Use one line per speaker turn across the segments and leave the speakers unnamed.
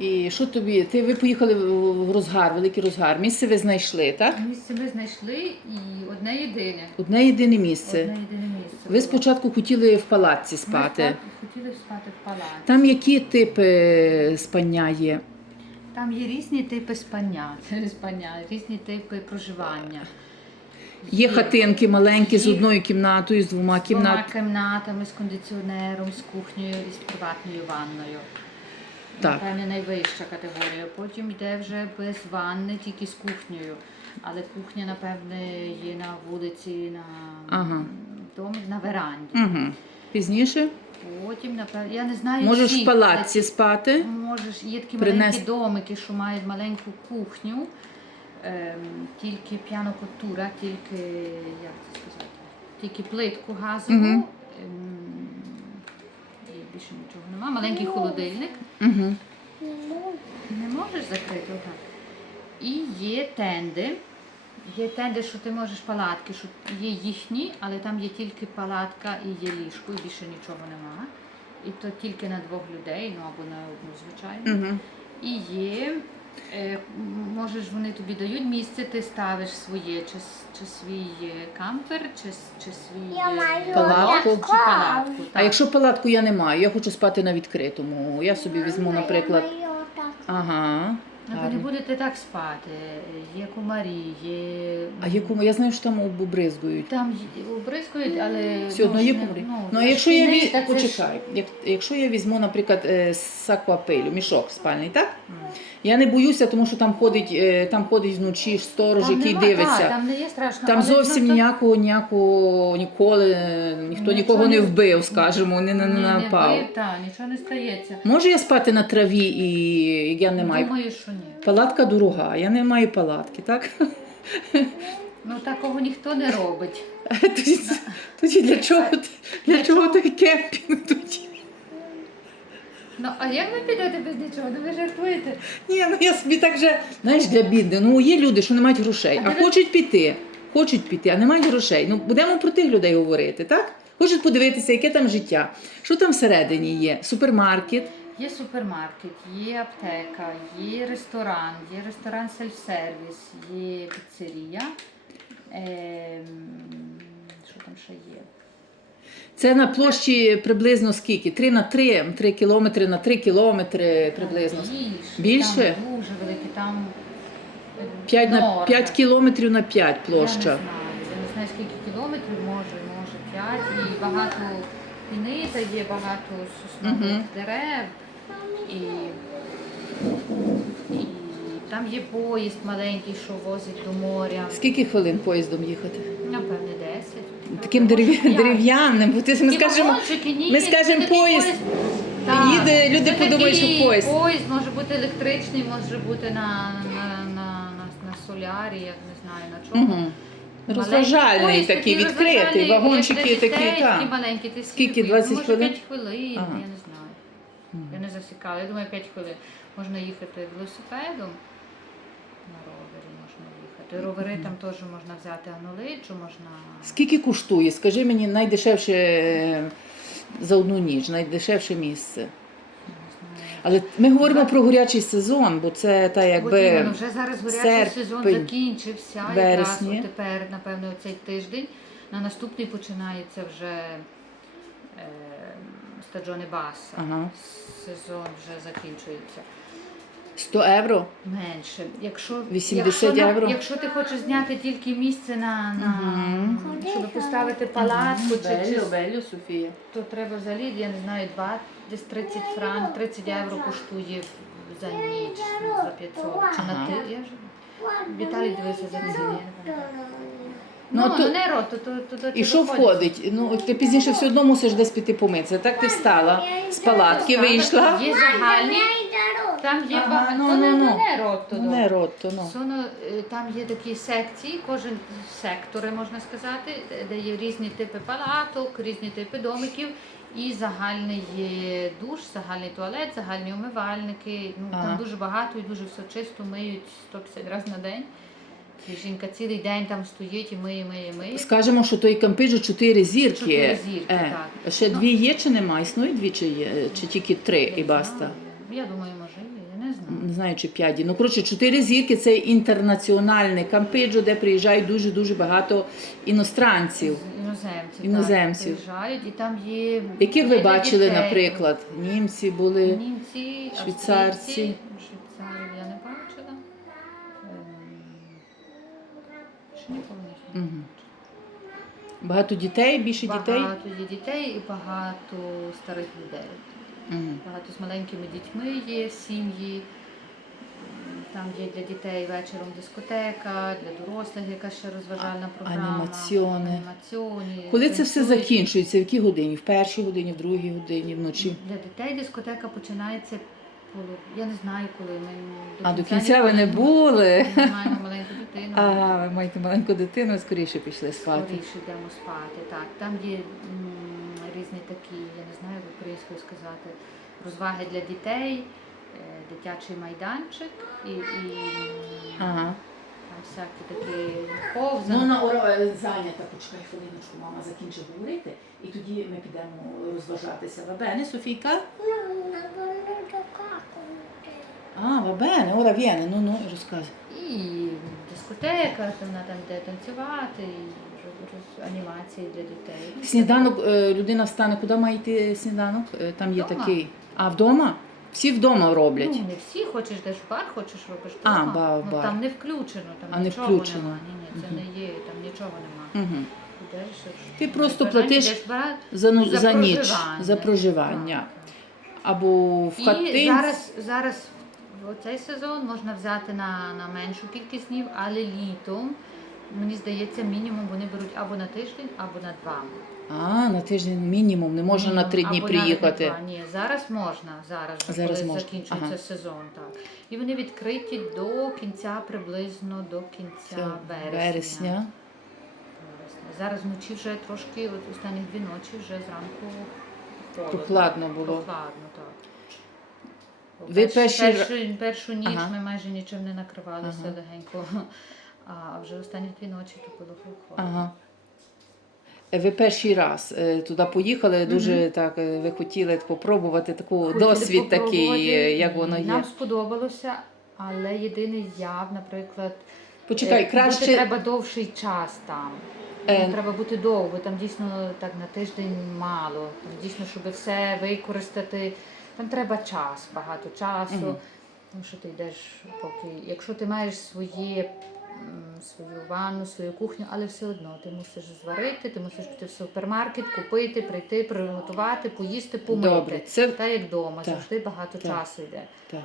І що тобі? Ти ви поїхали в розгар, великий розгар. Місце ви знайшли, так?
Місце ми знайшли і одне єдине.
Одне єдине місце.
Одне єдине місце.
Ви
було.
спочатку хотіли в палаці
Ми
спати.
хотіли спати в палаці.
Там які типи спання є?
Там є різні типи спання, спання, різні типи проживання.
Є хатинки маленькі з одною кімнатою, з двома
З двома
кімнатами.
кімнатами, з кондиціонером, з кухнею і з приватною ванною.
Так.
Напевне, найвища категорія. Потім йде вже без ванни, тільки з кухнею. Але кухня, напевне, є на вулиці, на
Ага.
домі, на веранді.
Угу. Пізніше
Потім, напевне, я не знаю.
можеш
всіх,
в палаці
але
спати.
Можеш, є такі маленькі домики, що мають маленьку кухню, ем, тільки п'янокотура, тільки, як це сказати, тільки плитку газову.
Мгм.
ем, більше нічого нема. Маленький холодильник.
Угу.
Не можеш закрити отак. І є тенди. Є тенди, що ти можеш палатки, що є їхні, але там є тільки палатка і є ліжко, і більше нічого немає. І то тільки на двох людей, ну або на одну, звичайно.
Угу.
І є, можеш, вони тобі дають місце, ти ставиш своє, чи, чи свій е, кампер, чи, чи свій
Я
е,
маю
Палатку.
чи палатку.
А якщо палатку я не маю, я хочу спати на відкритому. Я собі візьму, наприклад. Ага.
Ну, ви не будете так спати. Є комарі, є.
А якому я знаю, що там обризгують.
Там обризкують, але
Все одно є комарі.
Ну,
Ну, а якщо я
кінець,
ві...
та це ж-
почекай, як, якщо я візьму, наприклад, е, мішок спальний, так? Я не боюся, тому що там ходить, е, там ходить вночі сторож,
Там
який
нема-
дивиться.
та, там не є страшно.
Там
але,
зовсім
ну, то-
ніякого, ніякого ніколи ніхто
Нічого
нікого не
не-
вбив, скажімо, не, не, не напав.
бив, та, нічого не стається.
Можу я спати на траві, і я не маю.
Думаю, що ні.
Палатка дорога, я не маю палатки, так?
Ну такого ніхто не робить.
Тоді, для чого для чого? той кемпінг тоді?
Ну а як ви підете без нічого? Ну ви жартуєте?
Ні, ну я собі так же, знаєш, для бідних. Ну є люди, що не мають грошей,
А
а хочуть піти. Хочуть піти, а не мають грошей. Ну будемо про тих людей говорити, так? Хочуть подивитися, яке там життя, що там всередині є. Супермаркет.
Є супермаркет, є аптека, є ресторан, є ресторан сельф-сервіс, є піцерія. Ем, що там ще є?
Це на площі приблизно скільки? 3 на 3, 3 кілометри на 3 кілометри приблизно.
Більше.
Більше?
Там дуже велике, там
5, на, 5 кілометрів на 5
Я не
площа.
знаю, я не знаю скільки кілометрів, може, може 5. І багато піни, та є багато соснових
Мгм.
дерев. І там є поїзд маленький, що возить до моря.
Скільки хвилин поїздом їхати?
Напевне, 10.
Таким дерев... дерев'яним, бо ти ми скажемо,
вагончики, ні,
ми скажемо поїзд.
Так.
Їде, люди
Це
подумають, що поїзд.
Поїзд може бути електричний, може бути на, на, на, на, на солярі, я не знаю на чому.
Угу. Розважальний такий, відкритий, вагончики
як
такі, так.
маленькі. Ти
Скільки,
скільки?
20
може,
хвилин?
5 хвилин,
Ага.
я не знаю. Я не засікала. Я думаю, 5 хвилин. Можна їхати велосипедом. Їхати. Ровери там теж можна взяти анолиджу, можна.
Скільки коштує? Скажи мені найдешевше е, за одну ніч, найдешевше місце. Але ми говоримо про горячий сезон, бо це та
От
якби
іменно, вже зараз гарячий сезон закінчився. Якраз от тепер, напевно, цей тиждень. На наступний починається вже е, стаджони Баса.
Ага.
Сезон вже закінчується.
100 євро.
Менше. Якщо,
80
якщо, на-
євро?
якщо ти хочеш зняти тільки місце на, на щоб поставити палатку, чи, чи,
белю, Софія.
то треба взагалі, я не знаю, 2, десь 30 франк, 30 євро коштує за ніч, ну, за 500. Чи на
Ага.
ти? Я вже Віталій дивився за ціни. я не пам'ятаю.
Ну,
Ну,
а то-
не рот, то, то, то, то
І що входить? Ну, ти пізніше все одно мусиш десь піти помитися. Так ти встала з палатки, вийшла.
Є загальні, там є
Ага,
багато,
ну,
то
ну,
не,
ну.
то не рот, то
Ну, не рот, то ну.
Соно, е, там є такі секції, кожен сектори, можна сказати, де- є різні типи палаток, різні типи домиків. І загальний є душ, загальний туалет, загальні умивальники. Ну
Ага.
там дуже багато і дуже все чисто миють 150 разів на день. І жінка цілий день там стоїть і миє, миє, миє.
Скажемо, що той кампиджу чотири зірки.
Чотири зірки,
Е,
так.
Ще
Ну.
дві є чи нема? Існує дві чи є? Чи тільки три і баста?
Я думаю, може, я не знаю.
Не знаю, чи п'ять. Ну, коротше, чотири зірки це інтернаціональне кампеджо, де приїжджають дуже-дуже багато іностранців.
Іноземці,
Іноземців.
Так, приїжджають, і там є.
Яких ви
є для
бачили,
дітей.
наприклад? Німці були.
Німці,
швейцарці.
австрійці. Швейцарів я не бачила. Ем, Ще ніколи не
Мгм. Багато дітей, більше дітей.
Багато є дітей і багато старих людей.
Мгм.
Багато з маленькими дітьми є сім'ї. Там є для дітей вечором дискотека, для дорослих якась ще розважальна програма.
анімаціони.
Анімаціоні.
Коли це все закінчується? В якій годині? В першій годині, в другій годині, вночі?
Для дітей дискотека починається я не знаю коли. Ми до
А до кінця ви не були.
Ми маємо маленьку дитину.
Ага, ви маєте маленьку дитину, скоріше пішли спати.
Скоріше йдемо спати. Так, там є такі, я не знаю, як українською сказати, розваги для дітей, е, дитячий майданчик і, і
Ага.
там всякі такі
Ну, на ура зайнята, почекай хвилиночку, мама закінчить говорити, і тоді ми підемо розважатися. Вабене, Софійка? А, вабене, ora viene, ну ну, розказуй.
І дискотека, там, там де танцювати, і анімації для дітей.
Сніданок, е, людина встане, куди має йти сніданок? Е, Там є
Вдома.
такий. А вдома? Всі вдома роблять.
Ну, не всі, хочеш йдеш в бар, хочеш робиш
А,
вдома.
ба-
ну,
бар.
Там не включено, там
А, не
нічого
включено.
нема. Ні, ні, це не є, там нічого нема.
Угу.
Йдеш,
Ти просто платиш
йдеш в бар,
За, ну, за, ніч,
проживання.
за проживання. Або в
так.
хатинці.
Зараз, зараз в цей сезон можна взяти на, на меншу кількість днів, але літом, мені здається, мінімум вони беруть або на тиждень, або на два.
А, на тиждень мінімум, не можна на три дні
Або навіть
приїхати.
два. Ні, зараз можна, зараз, вже,
Зараз
коли
можна,
закінчується
ага.
сезон. Так. І вони відкриті до кінця, приблизно до кінця
Це
вересня.
вересня.
Вересня. Зараз вночі вже трошки, от останні дві ночі вже зранку холодно.
Прохладно було.
Прохладно, так.
Ви
перш-
перші
першу, першу ніч
Ага.
ми майже нічим не накривалися
Ага.
легенько. А вже останні дві ночі то було.
Ага. Е, Ви перший раз е, туди поїхали, дуже так, е, ви хотіли попробувати таку
Хотіли
досвід такий,
попробувати,
як воно є.
Нам сподобалося, але єдиний я, наприклад,
Почекай,
е,
краще.
бути треба довший час там.
Е.
Ну, Треба бути довго, там дійсно так на тиждень мало. Там дійсно, щоб все використати, там треба час, багато часу.
Мгм.
Тому що ти йдеш поки. Якщо ти маєш своє, свою ванну, свою кухню, але все одно ти мусиш зварити, ти мусиш піти в супермаркет, купити, прийти, приготувати, поїсти, помити.
Добре, це
Та як вдома,
Так,
завжди багато
так.
часу йде.
так.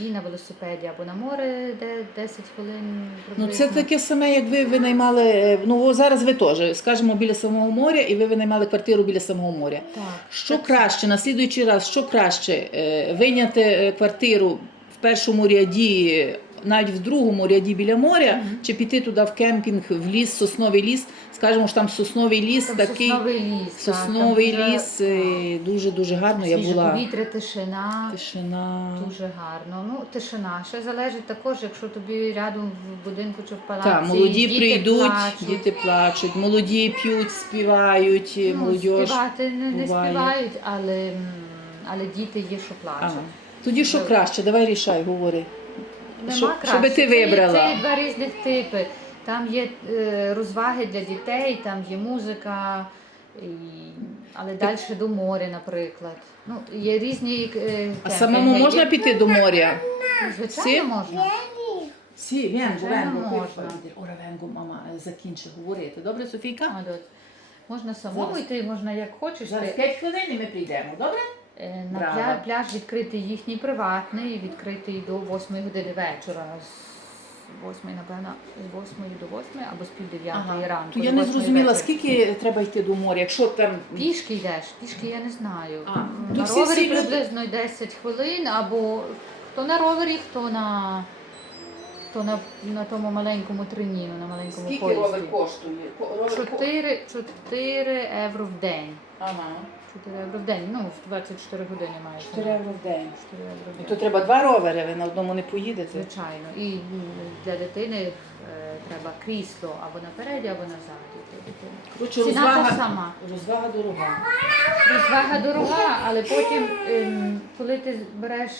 І на велосипеді або на море, де 10 хвилин.
Ну, це
приблизно.
таке саме, як ви винаймали. е, Ну о, зараз ви теж скажімо, біля самого моря, і ви винаймали квартиру біля самого моря.
Так.
Що
Так,
краще, на слідуючий раз, що краще е, вийняти е, квартиру в першому ряді, навіть в другому ряді біля моря,
Мгм.
чи піти туди в кемпінг, в ліс, сосновий ліс? Скажемо, що там сосновий ліс
Там
такий.
сосновий ліс. так,
Сосновий
там дуже,
ліс е, дуже дуже гарно. Я була
повітря, тишина.
тишина.
Дуже гарно. Ну, тишина. Ще залежить також, якщо тобі рядом в будинку чи в палаці.
Так, молоді
діти
прийдуть,
плачуть.
діти плачуть, молоді п'ють, співають,
ну,
молодь.
співати не, не співають, але, але діти є, що плачуть.
Ага. Тоді що
Ну.
краще? Давай рішай, говори.
Нема
Що-
краще.
що ти вибрала?
Це є два різних типи. Там є е, розваги для дітей, там є музика, і... але далі до моря, наприклад. Ну, є різні е,
А
кемпінги.
самому можна піти до моря?
Звичайно, можна.
Венго, мама, е, закінчи говорити. Добре, Софійка?
А. Можна самому
Зараз.
йти, можна як хочеш.
Зараз
Ти-
5 хвилин і ми прийдемо, добре?
Е, На
Браво.
пля- пляж відкритий їхній приватний, відкритий до 8 години вечора. З 8, напевно, з 8 до 8 або з пів 9 ранку.
То
до
я не
8
зрозуміла,
вечора.
скільки треба йти до моря, якщо там.
Пішки йдеш, пішки я не знаю.
А, то
на
всі-
ровері
всі люди-
приблизно 10 хвилин, або хто на ровері, хто на, хто на, на тому маленькому трині, на маленькому
Скільки
поїзді.
ровер коштує? Ко- ровер ко-
4, 4 євро в день.
Ага,
4 євро в день, ну, в 24 години маєш.
4 євро в день.
4 євро в
І
день.
то треба два ровери, ви на одному не поїдете.
Звичайно. І для дитини е, треба крісло або напереді, або назаді. для дитини.
Коротше,
Ціна та сама.
розвага дорога.
Розвага дорога, але потім, ем, коли ти береш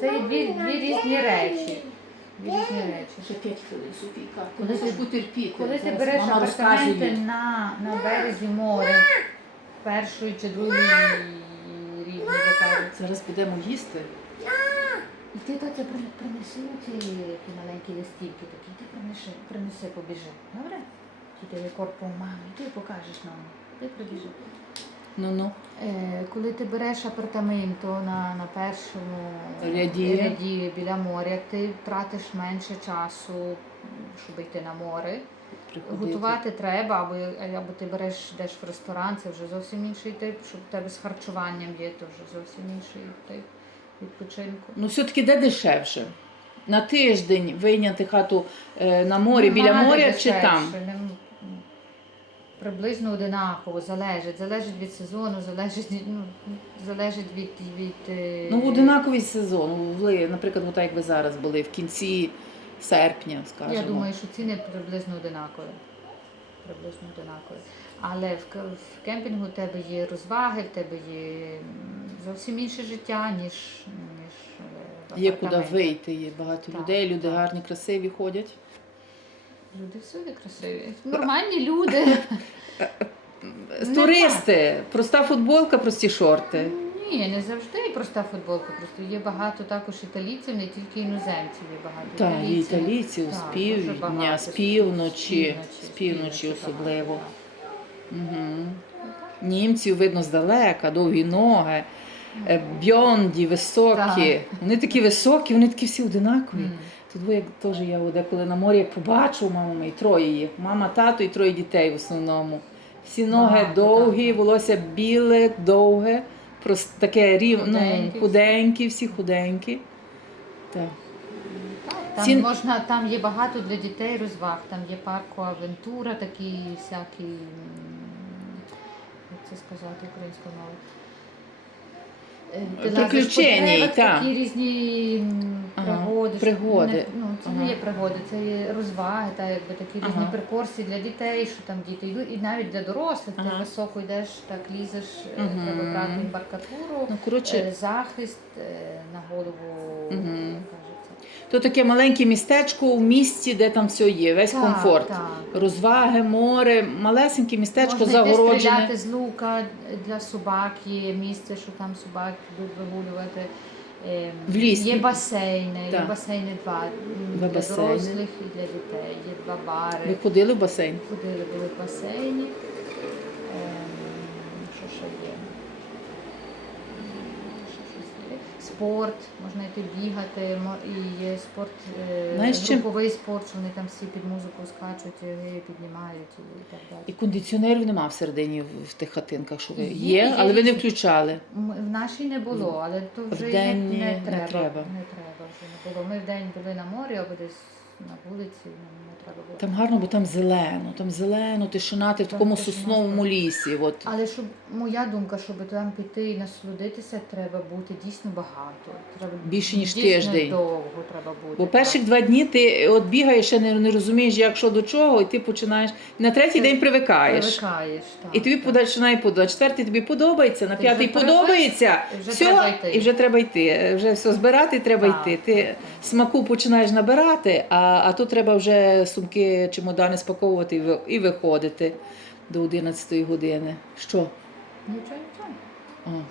Це є дві, дві різні речі. Дві різні речі.
Ще 5 хвилин, Софійка.
Коли ти-
ти потерпіти.
Коли ти
Зараз
береш
мама
апартаменти на, на березі моря, першої чи другої рівні, як
Зараз підемо їсти.
І ти то це принеси ці ті маленькі листівки такі, ти принеси, принеси, побіжи. Добре? Чи ти рекорд по мамі, ти покажеш нам. Ти прибіжи.
Ну ну.
Е, коли ти береш апартаменто на, на першому
Ряді.
ряді біля моря, ти тратиш менше часу, щоб йти на море.
Приходити.
Готувати треба, або, або ти береш йдеш в ресторан, це вже зовсім інший тип, щоб в тебе з харчуванням є, то вже зовсім інший тип відпочинку.
Ну, все-таки де дешевше? На тиждень вийняти хату е, на морі,
Нема
біля
де
моря чи там?
Приблизно одинаково, залежить. Залежить від сезону, залежить, ну, залежить від. від е,
Ну, одинаковий сезон. Наприклад, от як ви зараз були в кінці серпня, скажімо.
Я думаю, що ціни приблизно одинакові. Приблизно одинакові. Але в, в кемпінгу в тебе є розваги, в тебе є зовсім інше життя, ніж, ніж е, в
Є куди вийти, є багато
Так,
людей, люди
так.
гарні, красиві ходять.
Люди всюди красиві. Нормальні люди.
Туристи, проста футболка, прості шорти.
Ні, не завжди проста футболка. Просто є багато також італійців, не тільки іноземців, є багато
Так, і
італійців.
з півдня, з півночі,
з
півночі особливо. Угу. Німців видно здалека, довгі ноги, е, бьонді, високі.
Так.
Вони такі високі, вони такі всі одинакові. Тут ви як теж я деколи на морі як побачу маму мої, троє їх. Мама, тато і троє дітей в основному. Всі ноги довгі, волосся біле, довге, просто таке рівно ну,
Худенькі.
худенькі, всі худенькі. Так.
Там
Ці-
можна, там є багато для дітей розваг. Там є парку Авентура, такі всякі, як це сказати українською мовою. Е, ти лазиш по
Приключення,
деревах,
так.
Такі різні
Ага,
пригоди.
пригоди.
Ну, це
Ага.
не є пригоди, це є розваги, та, якби такі різні
Ага.
прикурси для дітей, що там діти йдуть, і навіть для дорослих.
Ага.
Ти високо йдеш, так лізеш, е, треба брати баркатуру,
Ну,
е, захист е, на голову, Ага.
То таке маленьке містечко в місті, де там все є, весь
Так,
комфорт.
так.
Розваги, море, малесеньке містечко
Можна йти
загороджене.
стріляти з лука для собак, є місце, що там собак будуть вигулювати. Ем,
В лісі.
Є басейни, є
Так.
басейни два, м,
Два
для
басейни.
дорослих і для дітей. Є два бари.
Ви ходили в басейн?
Ходили, були в басейні. Ем, що ще є? М, що щось є? Спорт, можна йти бігати, і є спорт, е,
Знаєш,
груповий спорт, що вони там всі під музику скачуть, і піднімають і так далі.
І кондиціонерів нема всередині в, в тих хатинках, що ви
Є,
є, але ви не включали.
В нашій не було, але то вже не,
не
не, треба. Не треба вже не було. Ми вдень були на морі або десь на вулиці, нам не треба було.
Там гарно, бо там зелено, там зелено, тишина, ти в
Там
такому
тишина,
сосновому лісі. От.
Але щоб моя думка, щоб там піти і насолодитися, треба бути дійсно багато. Треба
Більше, ніж
дійсно
тиждень.
довго треба бути.
Бо перших два дні ти от бігаєш, ще не, не розумієш, як що до чого, і ти починаєш. На третій день привикаєш.
привикаєш. Так,
І тобі
так.
починає подобатися. Четвертий тобі подобається, на
Ти
п'ятий
вже привик,
подобається.
і вже
все,
треба йти.
і вже треба йти. Вже все збирати, треба
Так,
йти. Ти
так, так.
смаку починаєш набирати, а, а тут треба вже сумки, чемодани спаковувати і ви- і виходити до 11 години. Що?
Нічого, нічого.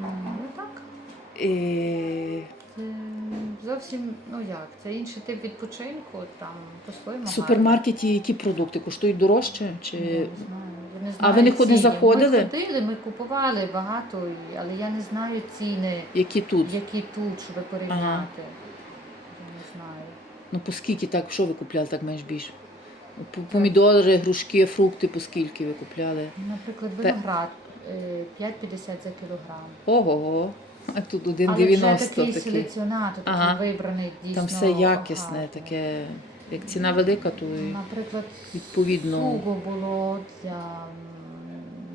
Ну так.
І...
Це зовсім, ну як, це інший тип відпочинку, там по-своєму.
В супермаркеті які продукти коштують дорожче? Чи...
Не знаю. Не
А ви
знаю
не ход- заходили?
Ми ходили, ми купували багато, але я не знаю ціни,
Які тут?
які тут, щоб порівняти.
Ага.
Я не знаю.
Ну, по скільки так, що ви купляли так менш більш? Помідори, грушки, фрукти, по скільки ви купляли?
Наприклад, виноград е, 5,50 за кілограм.
Ого, а тут
Але вже
1,90
такий селекціонат, такий
Ага.
вибраний дійсно.
Там все якісне,
гарний.
таке. Як ціна велика, то
Наприклад,
відповідно.
суго було для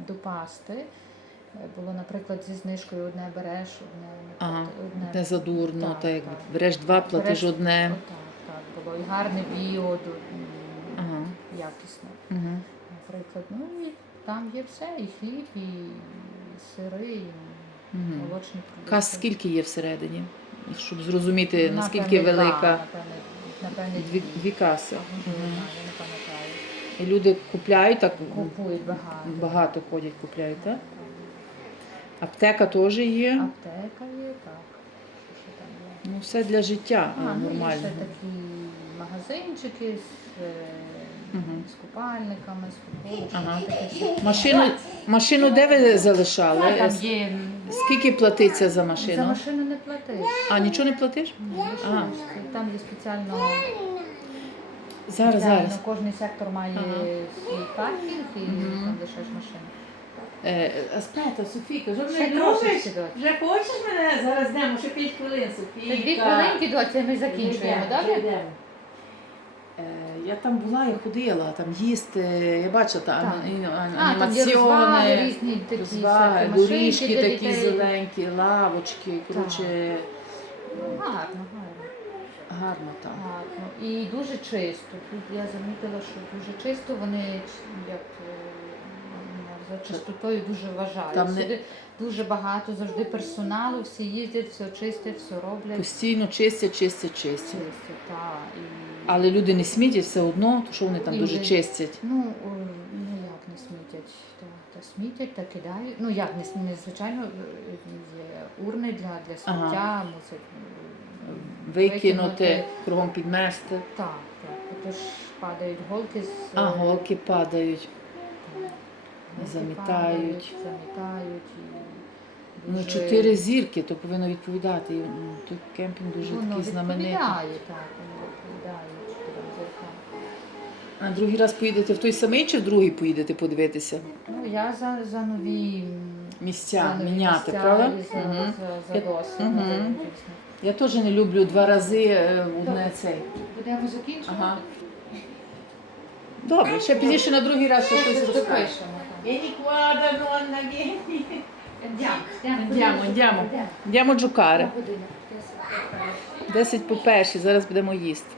до пасти. Е, Було, наприклад, зі знижкою одне береш, одне
Ага,
одне.
не задурно,
Так,
так,
так.
береш два, платиш
Береш-
одне.
Отак, так було. І гарне біо,
Ага.
якісне.
Угу.
Наприклад, ну і там є все, і хліб, і сири, і
Угу.
молочні продукти.
Кас скільки є всередині? щоб зрозуміти, наскільки
Напевне,
велика
Напевне,
дві, дві каси.
Знаю, я не пам'ятаю.
І люди купляють так
Купують багато.
багато ходять, купляють, так? Аптека теж є.
Аптека є, так. Що там є?
Ну, все для життя
А,
е,
ну, є
нормально.
ще такі магазинчики з, е, з купальниками, з футболочками.
Ага. Машину, машину де ви залишали?
там є
Скільки платиться за
за
машину?
машину не платиш.
А, нічого не платиш?
Ні,
Ага.
Там є спеціально,
Зараз,
спеціально
зараз.
кожен сектор має
Ага.
свій паркінг і
Мгм.
там лишаєш машину.
Е, Аспета, Софійка, вже
Ще
мене любиш?
трошечки.
Вже хочеш мене? Зараз йдемо, ще 5 хвилин, Софійка.
Дві хвилинки, доця, і ми закінчуємо, добре?
йдемо. Я там була, я ходила, там їсти, я бачила там
Так.
анімаціони,
різні такі
розваги,
всякі машинки
доріжки
для
такі
дітей.
зеленькі, лавочки, коротше,
Гарно, гарно.
гарно там.
Гарно. І дуже чисто. Тут я замітила, що дуже чисто вони як е, за чистотою дуже вважають.
Там не-
Сюди дуже багато завжди персоналу, всі їздять, все чистять, все роблять.
Постійно чистять, чистять, чистять.
Чистять, та, і...
Але люди не смітять все одно, то що вони там
І
дуже
люди-
чистять.
Ну, о, ну як не смітять, та, та смітять, та кидають. Ну як не, с- не звичайно е, є урни для, для сміття, мусять е,
Викинути, кругом підмести.
Так, так. Отож падають голки з
А
е,
голки падають.
голки
замітають.
падають, замітають і
Ну,
дуже-
чотири зірки, то повинно відповідати. І, м, Тут кемпінг дуже
Воно
такий знаменитий.
відповідає, так, воно відповідає чотирьом зіркам.
А другий раз поїдете в той самий чи в другий поїдете подивитися?
Ну, я за, за нові м,
Місця
за нові
міняти,
місця
правда?
і за,
Мгм.
за,
Я-
за досвід.
Мгм.
новий.
Я теж не люблю два рази е, в одне цей.
Будемо закінчувати?
Ага. Добре, ще пізніше на другий раз
ще
щось
щось
розкажу.
допишемо. так.
Еніквада, ну, Анна,
Andiamo,
Andiamo, andiamo. Йдемо джукари. 10 по першій, зараз будемо їсти.